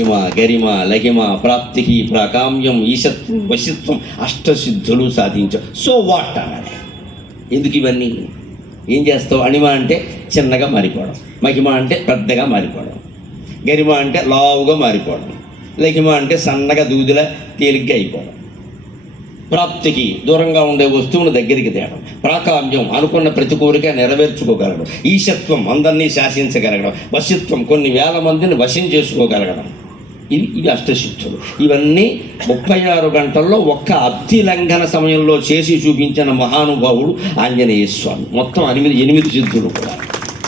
హిమ గరిమ లహిమ ప్రాప్తికి ప్రాకామ్యం ఈశత్వం వశిత్వం అష్టసిద్ధులు సాధించావు. So what అన్నాడు. ఎందుకు ఇవన్నీ? ఏం చేస్తావు? అణిమ అంటే చిన్నగా మారిపోవడం, మహిమ అంటే పెద్దగా మారిపోవడం, గరిమ అంటే లావుగా మారిపోవడం, లహిమ అంటే సన్నగా దూదిలా తేలిగ్గా అయిపోవడం, ప్రాప్తికి దూరంగా ఉండే వస్తువును దగ్గరికి తేవడం, ప్రాకామ్యం అనుకున్న ప్రతి కోరిక నెరవేర్చుకోగలగడం, ఈశత్వం అందరినీ శాసించగలగడం, వశిత్వం కొన్ని వేల మందిని వశం చేసుకోగలగడం. ఇవి అష్టసిద్ధులు. ఇవన్నీ 36 గంటల్లో ఒక్క అబ్ధి లంఘన సమయంలో చేసి చూపించిన మహానుభావుడు ఆంజనేయ స్వామి. మొత్తం 8 సిద్ధులు కూడా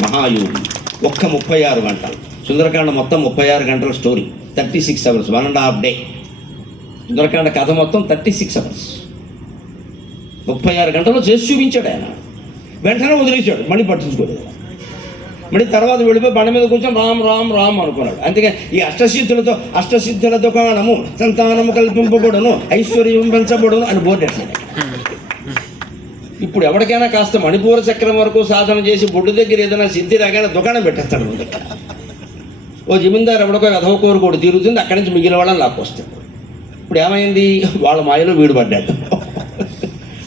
మహాయోగి. ఒక్క 36 గంటలు. సుందరకాండ మొత్తం 36 గంటల స్టోరీ, 36 hours, 1.5 day. సుందరకాండ కథ మొత్తం 36 hours, 36 గంటల్లో చేసి చూపించాడు ఆయన. వెంటనే వదిలేశాడు, మళ్ళీ పట్టించుకోలేదు. మళ్ళీ తర్వాత వెళ్ళిపోయి బండ మీద కూర్చొని రామ్ రామ్ రామ్ అనుకున్నాడు. అందుకే ఈ అష్టసిద్ధుల దుకాణము సంతానము కల్పింపబడును, ఐశ్వర్యం పెంచబడును అని బోర్డు ఎట్లేదు. ఇప్పుడు ఎవరికైనా కాస్త మణిపూర చక్రం వరకు సాధన చేసి బొడ్డు దగ్గర ఏదైనా సిద్ధి రాగానే దుకాణం పెట్టేస్తాడు ముందు. ఓ జమీందారు ఎవరికో అధవ కోరుకోడు తీరుతుంది, అక్కడి నుంచి మిగిలిన వాళ్ళని లాక్కొస్తాడు. ఇప్పుడు ఏమైంది? వాళ్ళ మాయలో వీడు పడ్డాడు.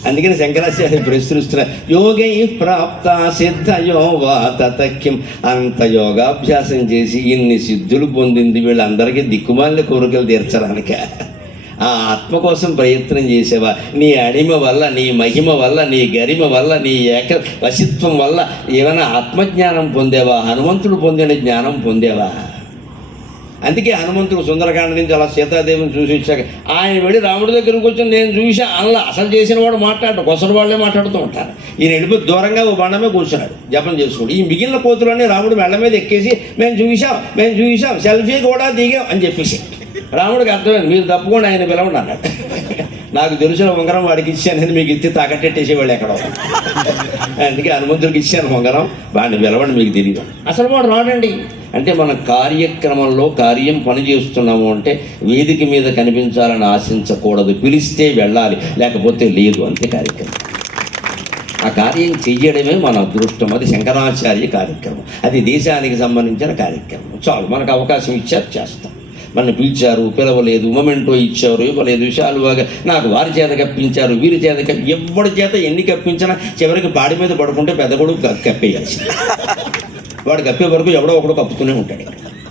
అందుకని శంకరాచార్య ప్రశ్నిస్తున్నారు, యోగై ప్రాప్త సిద్ధయో వా తతక్యం. అంత యోగాభ్యాసం చేసి ఇన్ని సిద్ధులు పొందింది వీళ్ళందరికీ దిక్కుమాలిన కోరికలు తీర్చడానిక? ఆ ఆత్మ కోసం ప్రయత్నం చేసేవా? నీ అణిమ వల్ల, నీ మహిమ వల్ల, నీ గరిమ వల్ల, నీ వశిత్వం వల్ల ఏమైనా ఆత్మజ్ఞానం పొందేవా? హనుమంతుడు పొందిన జ్ఞానం పొందేవా? అందుకే హనుమంతుడు సుందరకాండ నుంచి అలా సీతాదేవిని చూసి వచ్చాక ఆయన వెళ్ళి రాముడి దగ్గరికి వచ్చి నేను చూసా అలా అసలు చేసిన వాడు మాట్లాడు, కొసరు వాళ్ళే మాట్లాడుతూ ఉంటారు. ఈయన వెళ్ళిపోయి దూరంగా ఓ బండమే కూర్చున్నాడు జపం చేసుకోండి. ఈ మిగిలిన కోతులన్నీ రాముడు మెళ్ళ మీద ఎక్కేసి మేము చూసాం సెల్ఫీ కూడా దిగాం అని చెప్పేసి రాముడికి అర్థమైంది, మీరు తప్పకుండా ఆయన పిలవండి అన్నాడు. నాకు తెలిసిన ఉంగరం వాడికి ఇచ్చానని మీకు ఇచ్చి తాకట్టేసేవాళ్ళు ఎక్కడ. అందుకే హనుమంతుడికి ఇచ్చాను ఉంగరం, వాడిని పిలవండి మీకు తెలియదు. అసలు వాడు రాడండి. అంటే మన కార్యక్రమంలో కార్యం పని చేస్తున్నాము అంటే వేదిక మీద కనిపించాలని ఆశించకూడదు. పిలిస్తే వెళ్ళాలి, లేకపోతే లేదు. అంతే కార్యక్రమం. ఆ కార్యం చెయ్యడమే మన అదృష్టం. అది శంకరాచార్య కార్యక్రమం, అది దేశానికి సంబంధించిన కార్యక్రమం. చాలు, మనకు అవకాశం ఇచ్చారు, చేస్తాం. మన పిలిచారు, పిలవలేదు, మొమెంటో ఇచ్చారు, ఇవ్వలేదు, విషయాలు నాకు వారి చేత కప్పించారు, వీరి చేత ఎవరి చేత ఎన్ని కప్పించినా చివరికి పాడి మీద పడుకుంటే పెద్ద కొడుకు కప్పేయాల్సి. వాడు కప్పే వరకు ఎవడో ఒకడు కప్పుతూనే ఉంటాడు.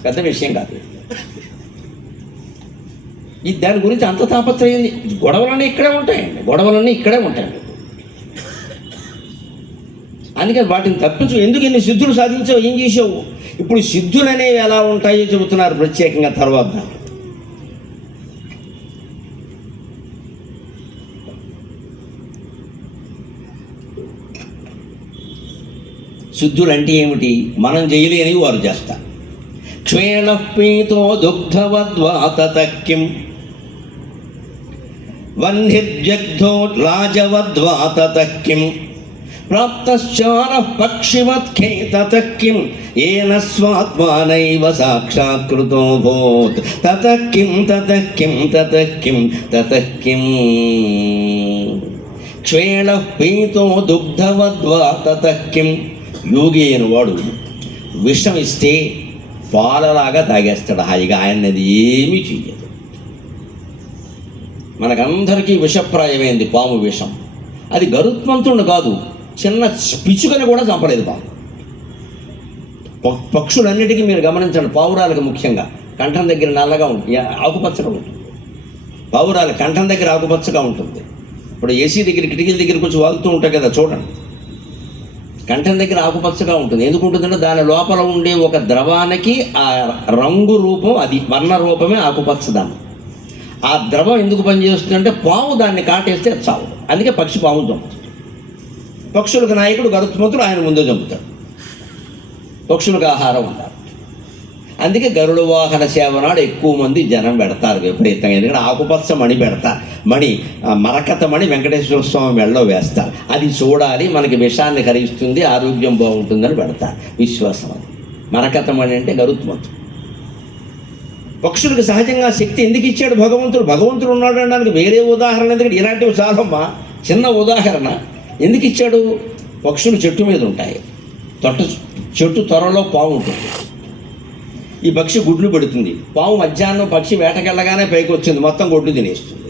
పెద్ద విషయం కాదు ఇది. దాని గురించి అంత తాపత్రయం. గొడవలన్నీ ఇక్కడే ఉంటాయండి. అందుకని వాటిని తప్పించు. ఎందుకు ఇన్ని సిద్ధులు సాధించావు? ఏం చేసావు? ఇప్పుడు సిద్ధులు అనేవి ఎలా ఉంటాయో చెబుతున్నారు ప్రత్యేకంగా తర్వాత. సిద్ధులు అంటే ఏమిటి? మనం చేయలేనివి వారు చేస్తారు. క్షేణ పీతో దుగ్ధవద్వాతకిం వన్నిర్జగ్ధో లాజవద్వాతకిం ప్రాప్తశ్చార పక్షివత్ఖేతకిం ఏన స్వాత్మానైవ సాక్షాత్కృతో భూత్ తతకిం క్షేణ పీతో దుగ్ధవద్వాతకిం. యోగి అయిన వాడు విషం ఇస్తే పాలలాగా తాగేస్తాడు హాయిగా. ఆయనది ఏమీ చెయ్యదు. మనకందరికీ విషప్రాయమైంది పాము విషం. అది గరుత్మంతుడు కాదు, చిన్న పిచ్చుకని కూడా చంపలేదు పాము. పక్షులన్నిటికీ మీరు గమనించండి, పావురాలకు ముఖ్యంగా కంఠం దగ్గర నల్లగా ఉంటుంది, ఆకుపచ్చగా ఉంటుంది. పావురాల కంఠం దగ్గర ఆకుపచ్చగా ఉంటుంది. ఇప్పుడు ఏసీ దగ్గర కిటికీల దగ్గరికి వచ్చి వాళ్తూ ఉంటాయి కదా, చూడండి. కంఠం దగ్గర ఆకుపచ్చగా ఉంటుంది. ఎందుకు ఉంటుందంటే దాని లోపల ఉండే ఒక ద్రవానికి ఆ రంగు రూపం, అది వర్ణ రూపమే ఆకుపచ్చదాన్ని. ఆ ద్రవం ఎందుకు పనిచేస్తుందంటే పాము దాన్ని కాటేస్తే అది చావు. అందుకే పక్షి పాము చంపుతుంది. పక్షులకు నాయకుడు గరుత్మంతుడు, ఆయన ముందే చంపుతాడు. పక్షులకు ఆహారం ఉండాలి. అందుకే గరుడ వాహన సేవ నాడు ఎక్కువ మంది జనం పెడతారు విపరీతంగా. ఎందుకంటే ఆకుపచ్చ మణి పెడతారు. మరకత మణి వెంకటేశ్వర స్వామి మెడలో వేస్తారు. అది చూడాలి, మనకి విషాన్ని కరిగిస్తుంది, ఆరోగ్యం బాగుంటుందని పెడతారు. విశ్వాసం అది. మరకత మణి అంటే గరుత్మంతుడు. పక్షులకు సహజంగా శక్తి ఎందుకు ఇచ్చాడు భగవంతుడు? భగవంతుడు ఉన్నాడు అనడానికి వేరే ఉదాహరణ ఎందుకంటే ఇలాంటివి చాలమ్మా. చిన్న ఉదాహరణ ఎందుకు ఇచ్చాడు? పక్షులు చెట్టు మీద ఉంటాయి, చెట్టు త్వరలో పాము ఉంటుంది. ఈ పక్షి గుడ్లు పెడుతుంది. పాము మధ్యాహ్నం పక్షి వేటకెళ్ళగానే పైకి వచ్చింది, మొత్తం గుడ్లు తినేస్తుంది.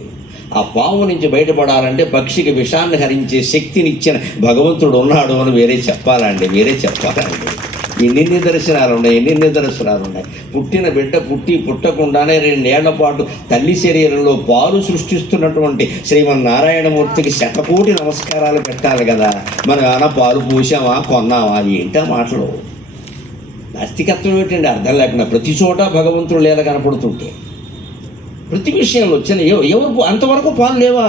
ఆ పాము నుంచి బయటపడాలంటే పక్షికి విషాన్ని హరించే శక్తిని ఇచ్చిన భగవంతుడు ఉన్నాడు అని వేరే చెప్పాలండి. ఎన్ని నిదర్శనాలు ఉన్నాయి. పుట్టిన బిడ్డ పుట్టకుండానే 2 ఏళ్ల పాటు తల్లి శరీరంలో పాలు సృష్టిస్తున్నటువంటి శ్రీమన్నారాయణమూర్తికి శతకోటి నమస్కారాలు పెట్టాలి కదా. మనం ఏమైనా పాలు పూసామా, కొన్నామా? ఏంటా మాటలు? నాస్తికత్వం ఏంటండి అర్థం లేకుండా ప్రతి చోట భగవంతుడు లీల కనపడుతుంటే, ప్రతి విషయంలో వచ్చిన ఎవరు అంతవరకు పాలు లేవా?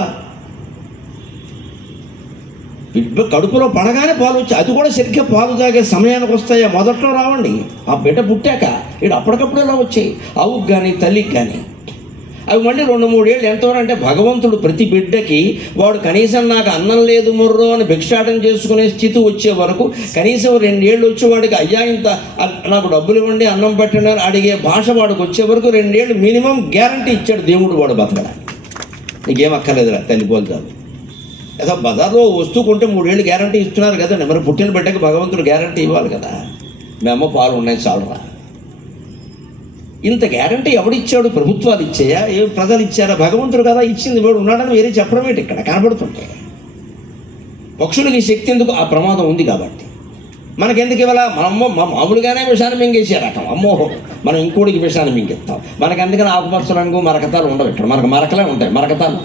బిడ్డ కడుపులో పడగానే పాలు వచ్చి అది కూడా సరిగ్గా పాలు తాగే సమయానికి వస్తాయా? మొదట్లో రావండి. ఆ బిడ్డ పుట్టాక ఇటు అప్పటికప్పుడు ఎలా వచ్చాయి ఆవుకు కానీ తల్లికి కానీ. అవి మళ్ళీ 2-3 ఏళ్ళు ఎంతవరకు అంటే భగవంతుడు ప్రతి బిడ్డకి వాడు కనీసం నాకు అన్నం లేదు ముర్రో అని భిక్షాటం చేసుకునే స్థితి వచ్చే వరకు, కనీసం 2 ఏళ్ళు వచ్చి వాడికి అయ్యా ఇంత నాకు డబ్బులు ఇవ్వండి అన్నం పెట్టండి అని అడిగే భాష వాడికి వచ్చే వరకు 2 ఏళ్ళు మినిమం గ్యారంటీ ఇచ్చాడు దేవుడు వాడు బతకడానికి. నీకేం అక్కర్లేదురా తల్లి పోల్చాలి. అసలు బజార్లో వస్తువు కొంటే 3 ఏళ్ళు గ్యారంటీ ఇస్తున్నారు కదండి. మరి పుట్టిన బిడ్డకి భగవంతుడు గ్యారంటీ ఇవ్వాలి కదా. మేము పాలు ఉన్నాయి చాలరా. ఇంత గ్యారంటీ ఎవడిచ్చాడు? ప్రభుత్వాలు ఇచ్చాయా? ప్రజలు ఇచ్చారా? భగవంతుడు కదా ఇచ్చింది. వాడు ఉన్నాడని వేరే చెప్పడం ఏంటి ఇక్కడ కనబడుతుంటే? పక్షులకి శక్తి ఎందుకు? ఆ ప్రమాదం ఉంది కాబట్టి. మనకెందుకు ఇవ్వాలా? మామూలుగానే విషాన్ని మింగేసారట. అమ్మో మనం ఇంకోటికి విషాన్ని మింగేస్తాం. మనకు అందుకని ఆకుపచ్చలకు మరకతాలు ఉండవు. ఇక్కడ మనకు మరకలే ఉంటాయి, మరకతాలు.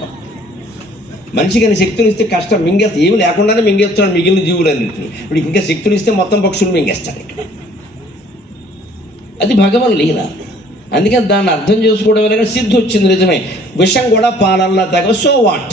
మనిషికి శక్తులు ఇస్తే కష్టం, మింగేస్తే ఏమి లేకుండానే మింగేస్తున్నాడు మిగిలిన జీవులన్నింటినీ. ఇప్పుడు ఇంకా శక్తులు ఇస్తే మొత్తం పక్షులు మింగేస్తాడు ఇక్కడ. అది భగవన్ లీల. అందుకని దాన్ని అర్థం చేసుకోవడం వల్ల సిద్ధి వచ్చింది. నిజమే, విషం కూడా పాలల్లా తగ్గ. So what?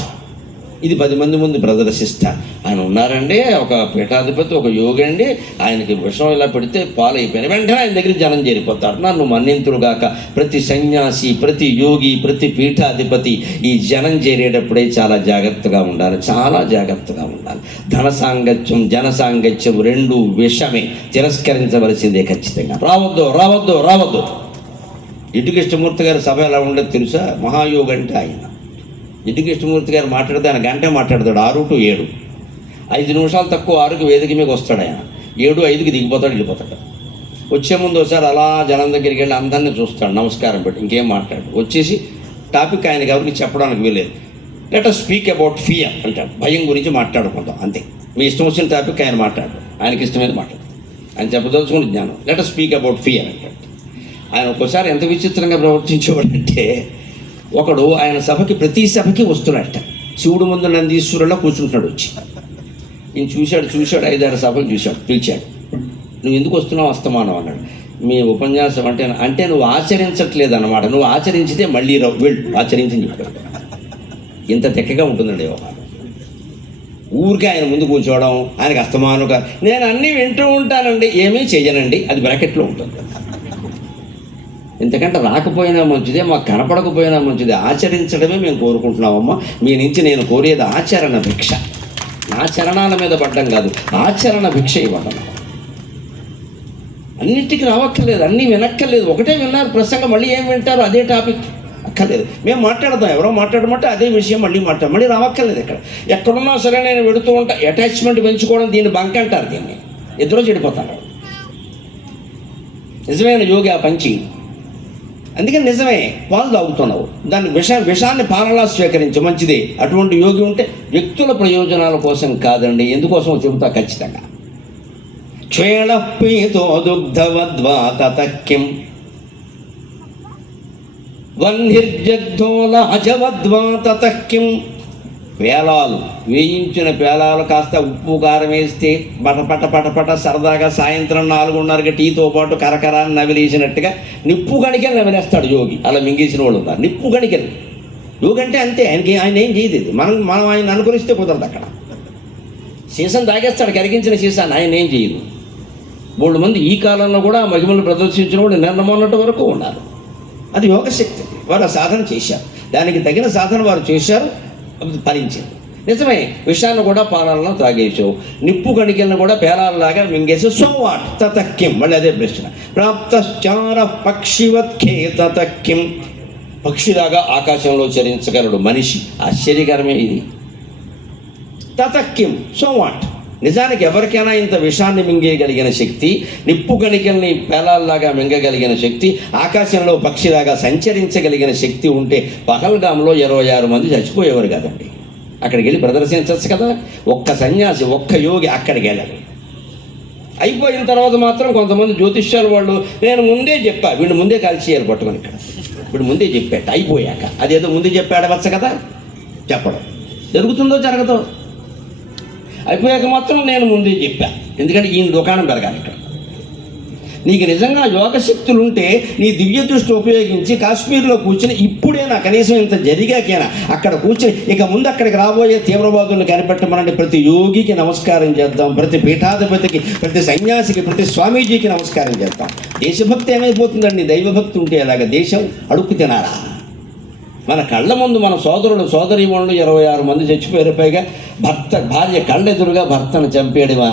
ఇది 10 మంది ముందు ప్రదర్శిస్తా. ఆయన ఉన్నారండి, ఒక పీఠాధిపతి, ఒక యోగి అండి, ఆయనకి విషం ఇలా పెడితే పాలు అయిపోయినాయి. వెంటనే ఆయన దగ్గర జనం చేరిపోతారు. నన్ను మన్నింతురుగాక ప్రతి సన్యాసి, ప్రతి యోగి, ప్రతి పీఠాధిపతి ఈ జనం చేరేటప్పుడే చాలా జాగ్రత్తగా ఉండాలి, చాలా జాగ్రత్తగా ఉండాలి. ధన సాంగత్యం, జన సాంగత్యం 2 విషమే, తిరస్కరించవలసిందే ఖచ్చితంగా. రావద్దు. ఇటు కృష్ణమూర్తి గారి సభ ఎలా ఉండదు తెలుసా? మహాయోగి అంటే ఆయన. ఇటు కృష్ణమూర్తి గారు మాట్లాడితే ఆయన గంటే మాట్లాడతాడు. 6 to 7, 5 నిమిషాలు తక్కువ 6కి వేదిక మీకు వస్తాడు ఆయన. 7:05కి దిగిపోతాడు, వెళ్ళిపోతాడు. వచ్చే ముందు ఒకసారి అలా జనం దగ్గరికి వెళ్ళి అందరినీ చూస్తాడు, నమస్కారం పెట్టి ఇంకేం మాట్లాడు. వచ్చేసి టాపిక్ ఆయనకి ఎవరికి చెప్పడానికి వీలేదు. Let us speak about fear అంటాడు. భయం గురించి మాట్లాడుకుంటాం అంతే. మీ ఇష్టం వచ్చిన టాపిక్ ఆయన మాట్లాడు, ఆయనకి ఇష్టమైన మాట్లాడు. ఆయన చెప్పదలుచుకుని జ్ఞానం. Let us speak about fear అంటాడు. ఆయన ఒక్కోసారి ఎంత విచిత్రంగా ప్రవర్తించేవాడంటే, ఒకడు ఆయన సభకి ప్రతి సభకి వస్తున్నాడట. శివుడు ముందు నందీశ్వరులా కూర్చుంటున్నాడు. వచ్చి ఈయన చూశాడు 5-6 సభలు చూశాడు. పిలిచాడు, నువ్వు ఎందుకు వస్తున్నావు అస్తమానం అన్నాడు. మీ ఉపన్యాసం అంటే నువ్వు ఆచరించట్లేదు అన్నమాట. నువ్వు ఆచరించితే మళ్ళీ వెళ్ళు, ఆచరించని చెప్పాడు. ఇంత తెక్కగా ఉంటుందండి వ్యవహారం. ఊరికే ఆయన ముందు కూర్చోవడం, ఆయనకు అస్తమానుగా నేను అన్నీ వింటూ ఉంటానండి, ఏమీ చెయ్యనండి, అది బ్రాకెట్లో ఉంటుంది. ఇంతకంటే రాకపోయినా మంచిదే, మాకు కనపడకపోయినా మంచిదే, ఆచరించడమే మేము కోరుకుంటున్నామమ్మా. మీ నుంచి నేను కోరేది ఆచరణ భిక్ష. నా చరణాల మీద పడ్డం కాదు, ఆచరణ భిక్ష ఇవ్వడం. అన్నిటికీ రావక్కర్లేదు, అన్నీ వినక్కర్లేదు. ఒకటే విన్నారు ప్రసంగం, మళ్ళీ ఏం వింటారు అదే టాపిక్ అక్కర్లేదు. మేము మాట్లాడదాం, ఎవరో మాట్లాడమంటే అదే విషయం మళ్ళీ రావక్కర్లేదు. ఎక్కడున్నా సరే నేను వెడుతూ ఉంటా. అటాచ్మెంట్ పెంచుకోవడం దీన్ని బంక్ అంటారు. దీన్ని ఇద్దరు చెడిపోతారు. నిజమైన యోగి ఆ పంచి. అందుకని నిజమే పాలు తాగుతున్నావు, దాన్ని విషాన్ని పాలలా స్వీకరించు, మంచిదే. అటువంటి యోగి ఉంటే వ్యక్తుల ప్రయోజనాల కోసం కాదండి, ఎందుకోసం చెబుతా ఖచ్చితంగా. క్షేళపీతో దుగ్ధవద్వాతకిం వన్నిర్జగ్ధోలాజవద్వాతకిం. పేలాలు, వేయించిన పేలాలు కాస్త ఉప్పు కారం వేస్తే పట సరదాగా సాయంత్రం 4:30కి టీతో పాటు కరకరాన్ని నవిలేసినట్టుగా నిప్పు గణికలు నవిలేస్తాడు యోగి. అలా మింగేసిన వాళ్ళు ఉన్నారు. నిప్పు గణికలు. యోగి అంటే అంతే, ఆయన ఏం చేయదు. మనం ఆయన అనుకరిస్తే కుదరదు. అక్కడ సీసం తాగేస్తాడు, కరిగించిన సీసాన్ని. ఆయన ఏం చేయదు. 3 మంది ఈ కాలంలో కూడా మహిమలు ప్రదర్శించిన వాళ్ళు నిర్ణమన్నట్టు వరకు ఉన్నారు. అది యోగశక్తి. వారు ఆ సాధన చేశారు, దానికి తగిన సాధన వారు చేశారు, ఫలించింది. నిజమే, విషయాన్ని కూడా పాలనలో త్రాగేసావు, నిప్పు గణికలను కూడా పేలాలలాగా మింగేసావు. So what తతక్కిం. మళ్ళీ అదే ప్రశ్న. ప్రాప్తశ్చార పక్షివత్ఖే తతక్కిం. పక్షిలాగా ఆకాశంలో చరించగలడు మనిషి. ఆశ్చర్యకరమే ఇది. తతక్కిం. So what? నిజానికి ఎవరికైనా ఇంత విషాన్ని మింగేయగలిగిన శక్తి, నిప్పు కణికల్ని పేలాల్లాగా మింగగలిగిన శక్తి, ఆకాశంలో పక్షిలాగా సంచరించగలిగిన శక్తి ఉంటే పహల్గామ్లో 26 మంది చచ్చిపోయేవారు కదండి. అక్కడికి వెళ్ళి ప్రదర్శించవచ్చు కదా. ఒక్క సన్యాసి, ఒక్క యోగి అక్కడికి వెళ్ళాలి. అయిపోయిన తర్వాత మాత్రం కొంతమంది జ్యోతిష్యాలు వాళ్ళు, నేను ముందే చెప్పా, వీళ్ళు ముందే కాల్చేయాలి పట్టుకొని, ఇక్కడ వీడు ముందే చెప్పాట అయిపోయాక, అదేదో ముందు చెప్పాడవచ్చు కదా. చెప్పడం జరుగుతుందో జరగదో, అయిపోయాక మాత్రం నేను ముందే చెప్పా, ఎందుకంటే ఈయన దుకాణం పెరగాలి ఇక్కడ. నీకు నిజంగా యోగ శక్తులు ఉంటే నీ దివ్య దృష్టి ఉపయోగించి కాశ్మీర్లో కూర్చుని ఇప్పుడైనా కనీసం ఇంత జరిగాకైనా అక్కడ కూర్చుని ఇక ముందు అక్కడికి రాబోయే తీవ్రవాదులను కనిపెట్టమనండి. ప్రతి యోగికి నమస్కారం చేద్దాం, ప్రతి పీఠాధిపతికి, ప్రతి సన్యాసికి, ప్రతి స్వామీజీకి నమస్కారం చేద్దాం. దేశభక్తి ఏమైపోతుందండి? దైవభక్తి ఉంటే అలాగ దేశం అడుక్కు తినాలా? మన కళ్ళ ముందు మన సోదరులు సోదరీమణులు 26 మంది చచ్చిపోయారు. పైగా భార్య కళ్ళెదురుగా భర్తను చంపేయడమా?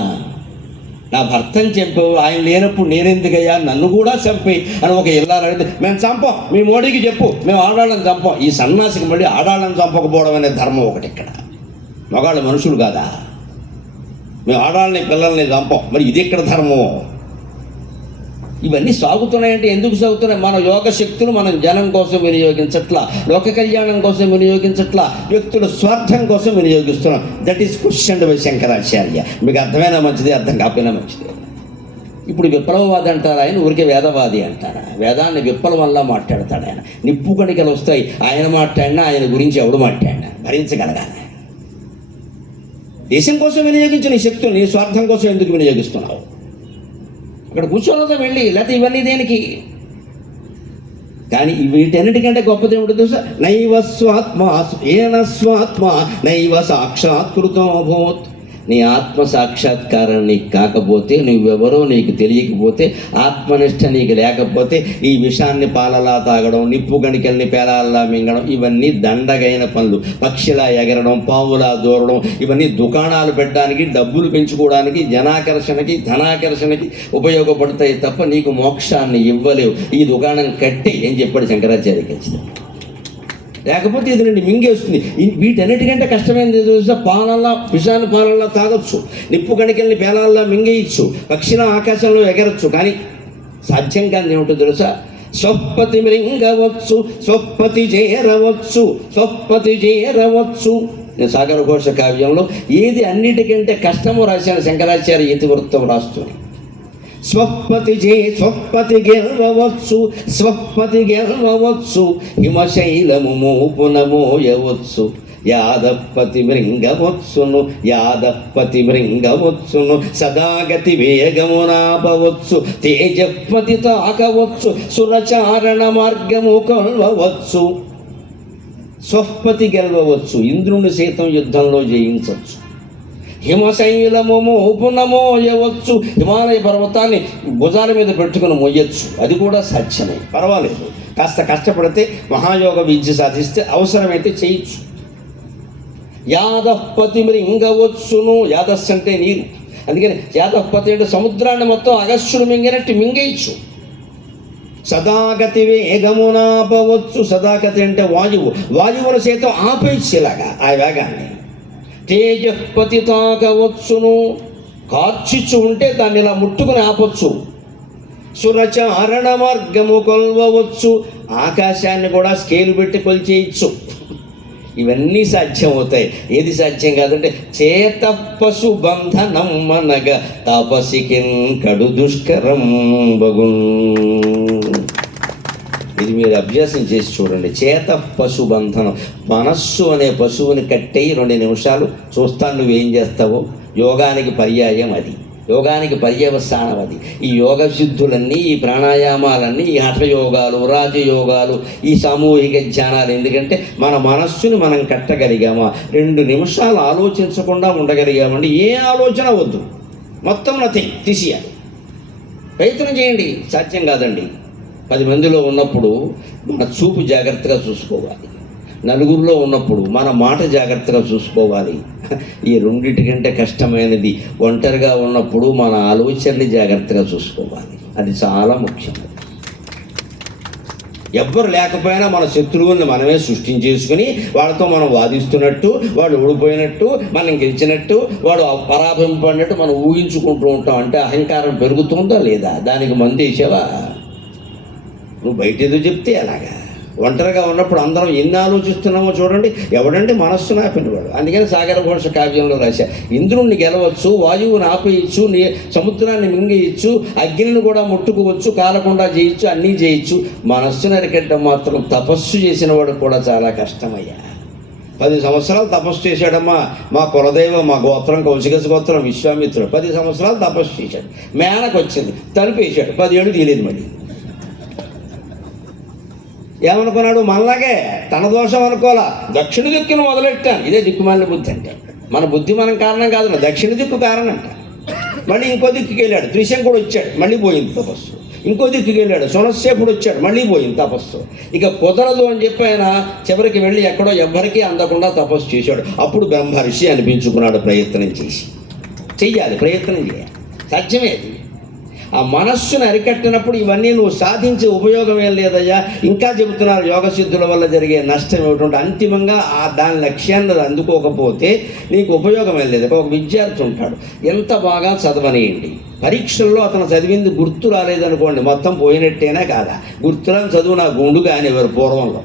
నా భర్తను చంపావు, ఆయన లేనప్పుడు నేనెందుకయ్యా, నన్ను కూడా చంపేయి అని ఒక ఇల్లాలు అడిగితే, మేము చంపం, మీ మోడీకి చెప్పు, మేము ఆడాళ్ళని చంపం. ఈ సన్నాసికి మళ్ళీ ఆడాళ్ళని చంపకపోవడం అనే ధర్మం ఒకటి ఇక్కడ. మగాళ్ళు మనుషులు కాదా? మేము ఆడాళ్ళని పిల్లల్ని చంపం, మరి ఇది ఎక్కడ ధర్మం? ఇవన్నీ సాగుతున్నాయంటే ఎందుకు సాగుతున్నాయి? మన యోగ శక్తులు మనం జనం కోసం వినియోగించట్లా, లోక కళ్యాణం కోసం వినియోగించట్లా, వ్యక్తుల స్వార్థం కోసం వినియోగిస్తున్నాం. That is questioned by Shankaracharya. మీకు అర్థమైనా మంచిది, అర్థం కాకపోయినా మంచిది. ఇప్పుడు విప్లవవాది అంటారా ఆయన, ఊరికే వేదవాది అంటారా? వేదాన్ని విప్లవంలా మాట్లాడతాడు ఆయన. నిప్పు కణికలు వస్తాయి, ఆయన మాట్లాడినా ఆయన గురించి ఎవడు మాట్లాడినా భరించగలగాలి. దేశం కోసం వినియోగించిన ఈ శక్తుల్ని స్వార్థం కోసం ఎందుకు వినియోగిస్తున్నావు? ఇక్కడ కూర్చోలేదా వెళ్ళి, లేకపోతే ఇవన్నీ దేనికి? కానీ వీటన్నిటికంటే గొప్పది ఏమిటో తెలుసా? నైవ స్వాత్మ ఏన స్వాత్మ నైవ సాక్షాత్కృతో అభూత్. నీ ఆత్మ సాక్షాత్కారం నీకు కాకపోతే, నువ్వెవరో నీకు తెలియకపోతే, ఆత్మనిష్ట నీకు లేకపోతే, ఈ విషాన్ని పాలలా తాగడం, నిప్పు గణికల్ని పేలాల్లా మింగడం, ఇవన్నీ దండగైన పనులు. పక్షిలా ఎగరడం, పావులా దూరడం, ఇవన్నీ దుకాణాలు పెట్టడానికి, డబ్బులు పెంచుకోవడానికి, జనాకర్షణకి, ధనాకర్షణకి ఉపయోగపడతాయి తప్ప నీకు మోక్షాన్ని ఇవ్వలేవు. ఈ దుకాణం కట్టి ఏం చెప్పాడు శంకరాచార్య ఖచ్చితంగా. లేకపోతే ఇది నుండి మింగేస్తుంది. వీటన్నిటికంటే కష్టమైనది చూస్తే పాలల్లా, విషాన్ని పాలల్లా తాగొచ్చు, నిప్పు కణికల్ని పేలాల్లా మింగేయచ్చు, పక్షిలా ఆకాశంలో ఎగరచ్చు. కానీ సాధ్యం కాని ఏమిటో తెలుసా? స్వప్పతి మృంగవచ్చు, స్వప్పతి చేరవచ్చు, స్వప్పతి చేరవచ్చు. నేను సాగర ఘోష కావ్యంలో ఏది అన్నిటికంటే కష్టమో రాశాను శంకరాచార్య ఇతివృత్తం రాస్తున్నాను. స్వప్పతి గెలవచ్చు, స్వప్పతి గెలవచ్చు, హిమశైలము మోపున మోయవచ్చు, యాదప్పతి మృంగవచ్చును, యాదప్పతి మృంగవచ్చును, సదాగతి వేగమునాపవచ్చు, తేజప్పతి తాకవచ్చు, సురచారణ మార్గము కొల్వవచ్చు. స్వప్పతి గెలవచ్చు, ఇంద్రుని సైతం యుద్ధంలో జయించవచ్చు. హిమశైలము మోపున మోయవచ్చు, హిమాలయ పర్వతాన్ని భుజాల మీద పెట్టుకుని మోయచ్చు. అది కూడా సాధ్యమే, పర్వాలేదు. కాస్త కష్టపడితే, మహాయోగ విద్య సాధిస్తే అవసరమైతే చేయొచ్చు. యాదప్పతి మృంగవచ్చును, యాదస్సు అంటే నీరు, అందుకని యాదప్పతి అంటే సముద్రాన్ని మొత్తం అగస్త్యుడు మింగినట్టు మింగేయచ్చు. సదాగతి వేగమునాపవచ్చు, సదాగతి అంటే వాయువు, వాయువును సైతం ఆపేయచ్చు ఇలాగా ఆ వేగాన్ని. తేజపతి తాకవచ్చును, కార్చిచ్చు ఉంటే దాన్ని ఇలా ముట్టుకుని ఆపొచ్చు. సురచారణ మార్గము కొల్వవచ్చు, ఆకాశాన్ని కూడా స్కేలు పెట్టి కొలిచేయచ్చు. ఇవన్నీ సాధ్యం అవుతాయి. ఏది సాధ్యం కాదంటే చేత పశు బంధనం మనగ తపసికిన్ కడు దుష్కరం బగున్. ఇది మీరు అభ్యాసం చేసి చూడండి. చేత పశు బంధనం, మనస్సు అనే పశువుని కట్టేయి 2 నిమిషాలు చూస్తాను నువ్వేం చేస్తావో. యోగానికి పర్యాయం అది, యోగానికి పర్యవసానం అది. ఈ యోగ సిద్ధులన్నీ, ఈ ప్రాణాయామాలన్నీ, ఈ హఠయోగాలు, రాజయోగాలు, ఈ సామూహిక ధ్యానాలు ఎందుకంటే మన మనస్సుని మనం కట్టగలిగామా, 2 నిమిషాలు ఆలోచించకుండా ఉండగలిగామండి. ఏ ఆలోచన వద్దు, మొత్తం నథింగ్ తీసేయాలి. ప్రయత్నం చేయండి. సాధ్యం కాదండి. 10 మందిలో ఉన్నప్పుడు మన చూపు జాగ్రత్తగా చూసుకోవాలి, నలుగురిలో ఉన్నప్పుడు మన మాట జాగ్రత్తగా చూసుకోవాలి. ఈ రెండింటికంటే కష్టమైనది ఒంటరిగా ఉన్నప్పుడు మన ఆలోచనని జాగ్రత్తగా చూసుకోవాలి. అది చాలా ముఖ్యం. ఎవ్వరు లేకపోయినా మన శత్రువుల్ని మనమే సృష్టించేసుకుని వాళ్ళతో మనం వాదిస్తున్నట్టు, వాడు ఓడిపోయినట్టు, మనం గెలిచినట్టు, వాడు పరాభింపడినట్టు మనం ఊహించుకుంటూ ఉంటాం. అంటే అహంకారం పెరుగుతుందా లేదా? దానికి మందు వేసావా? నువ్వు బయట ఏదో చెప్తే అలాగా. ఒంటరిగా ఉన్నప్పుడు అందరం ఎన్ని ఆలోచిస్తున్నామో చూడండి. ఎవడంటే మనస్సు నాపినవాడు. అందుకని సాగర ఘోష కావ్యంలో రాశా, ఇంద్రుణ్ణి గెలవచ్చు, వాయువుని ఆపేయచ్చు, సముద్రాన్ని మింగేయచ్చు, అగ్నిని కూడా ముట్టుకోవచ్చు, కాలకుండా చేయొచ్చు, అన్నీ చేయొచ్చు. మనస్సును అరికట్టడం మాత్రం తపస్సు చేసిన వాడు కూడా చాలా కష్టమయ్యా. 10 సంవత్సరాలు తపస్సు చేశాడమ్మా మా కులదైవం, మా గోత్రం కౌశిక గోత్రం విశ్వామిత్రుడు. 10 సంవత్సరాలు తపస్సు చేశాడు. మేనకు వచ్చింది, తలుపేశాడు, 10 ఏళ్ళు తీయలేదు. మళ్ళీ ఏమనుకున్నాడు? మనలాగే తన దోషం అనుకోవాలా, దక్షిణ దిక్కును మొదలెట్టాను. ఇదే దిక్కుమాలిన బుద్ధి అంటే. మన బుద్ధి మనం కారణం కాదు, దక్షిణ దిక్కు కారణం అంట. మళ్ళీ ఇంకో దిక్కుకి వెళ్ళాడు, త్రిశంకుడు వచ్చాడు, మళ్ళీ పోయింది తపస్సు. ఇంకో దిక్కుకి వెళ్ళాడు, సునశ్శేపుడు వచ్చాడు, మళ్ళీ పోయింది తపస్సు. ఇక కుదరదు అని చెప్పి ఆయన చివరికి వెళ్ళి ఎక్కడో ఎవ్వరికీ అందకుండా తపస్సు చేశాడు. అప్పుడు బ్రహ్మర్షి అనిపించుకున్నాడు. ప్రయత్నం చెయ్యాలి, ప్రయత్నం చేయాలి, సాధ్యమే అది. ఆ మనస్సును అరికట్టినప్పుడు ఇవన్నీ నువ్వు సాధించే ఉపయోగం ఏం లేదయ్యా. ఇంకా చెబుతున్నారు యోగ సిద్ధుల వల్ల జరిగే నష్టం ఏమిటంటే అంతిమంగా దాని లక్ష్యాన్ని అందుకోకపోతే నీకు ఉపయోగం ఏం లేదు. ఒక విద్యార్థి ఉంటాడు, ఎంత బాగా చదవనియండి, పరీక్షల్లో అతను చదివింది గుర్తు రాలేదనుకోండి, మొత్తం పోయినట్టేనా కాదా? గుర్తురాని చదువు నా గుండుగా అనేవారు పూర్వంలో.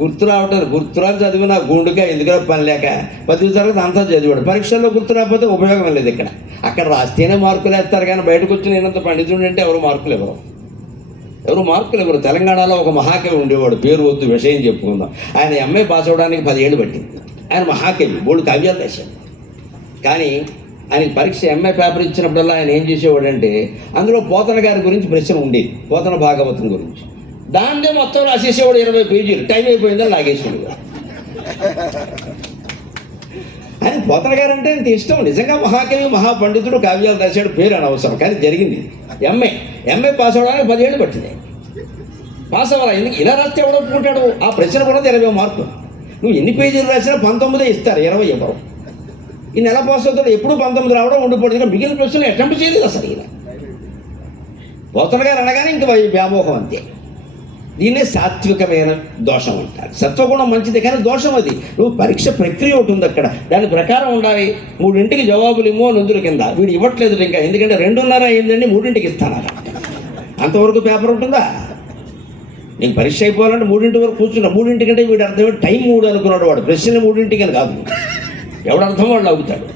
గుర్తురాని చదివి నా గుండుగా ఎందుకంటే పని లేక 10వ తరగతి అంతా చదివాడు. పరీక్షల్లో గుర్తు రాకపోతే ఉపయోగం లేదు. అక్కడ రాస్తేనే మార్కులు వేస్తారు, కానీ బయటకు వచ్చి నేనంత పండితుడు అంటే ఎవరు మార్కులు ఇవ్వరు. తెలంగాణలో ఒక మహాకవి ఉండేవాడు, పేరు వద్దు, విషయం చెప్పుకుందాం. ఆయన ఎంఏ పాస్ అవ్వడానికి 10 ఏళ్ళు పట్టింది. ఆయన మహాకవి, బోల్డు కావ్యాలు రాశాడు. కానీ ఆయనకి పరీక్ష ఎంఏ పేపర్ ఇచ్చినప్పుడల్లా ఆయన ఏం చేసేవాడంటే అందులో పోతన గారి గురించి ప్రశ్న ఉండేది, పోతన భాగవతం గురించి. దాన్నే మొత్తం రాసేసేవాడు 20 పేజీలు. టైం అయిపోయిందని లాగేసేవాడు. ఆయన పోతన గారు అంటే ఇంత ఇష్టం. నిజంగా మహాకవి, మహాపండితుడు, కావ్యాలు రాశాడు, పేరు అనవసరం. కానీ జరిగింది ఎంఏ పాస్ అవ్వడానికి 10 ఏళ్ళు పట్టింది. పాస్ అవ్వాలి. ఎందుకు ఇలా రాస్తే ఎవడు ఒప్పుకుంటాడు? ఆ ప్రశ్న కూడా 20 మార్కులు. నువ్వు ఎన్ని పేజీలు రాసినా 19 ఇస్తారు, 20 ఇవ్వరు. ఈ నెల పాస్ అవుతాడు, ఎప్పుడు 19 రావడం ఉండిపోతుంది. మిగిలిన ప్రశ్నలు అటెంప్ట్ చేయలేదు అసలు ఈయన. పోతన గారు అనగానే ఇంకా వ్యామోహం అంతే. దీన్నే సాత్వికమైన దోషం అంటారు. సత్వగుణం మంచిది, కానీ దోషం అది. నువ్వు పరీక్ష ప్రక్రియ ఒకటి ఉంది అక్కడ, దాని ప్రకారం ఉండాలి. 3ంటికి జవాబులు ఇమ్మో నొందుల కింద వీడు ఇవ్వట్లేదు ఇంకా, ఎందుకంటే 2:30 అయిందండి, 3ంటికి ఇస్తాను. అంతవరకు పేపర్ ఉంటుందా? నీకు పరీక్ష అయిపోవాలంటే 3ంటి వరకు కూర్చున్నా. 3ంటికంటే వీడు అర్థం టైం 3 అనుకున్నాడు వాడు. ప్రశ్న 3ంటికని కాదు, ఎవడు అర్థం వాళ్ళు అవుతాడు.